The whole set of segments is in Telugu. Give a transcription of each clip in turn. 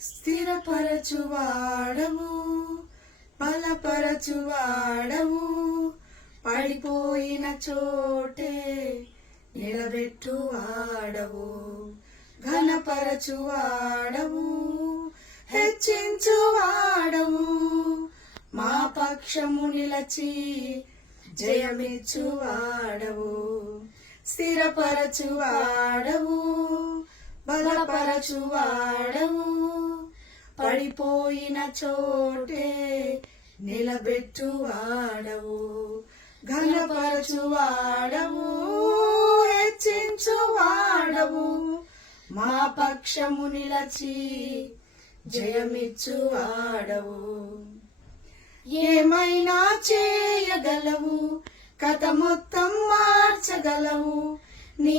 స్థిరపరచువాడవు బలపరచువాడవు. పడిపోయిన చోటే నిలబెట్టువాడవు ఘనపరచువాడవు హెచ్చించువాడవు. మా పక్షము నిలచి జయమిచ్చువాడవు స్థిరపరచువాడవు బలపరచువాడవు. పడిపోయిన చోటే నిలబెట్టువాడవు ఘనపరచువాడవు హెచ్చించువాడవు మా పక్షము నిలచి జయమిచ్చువాడవు ఏమైనా చేయగలవు కథ మొత్తం మార్చగలవు నీ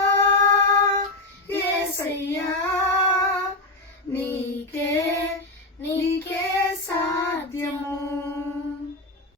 Yeah.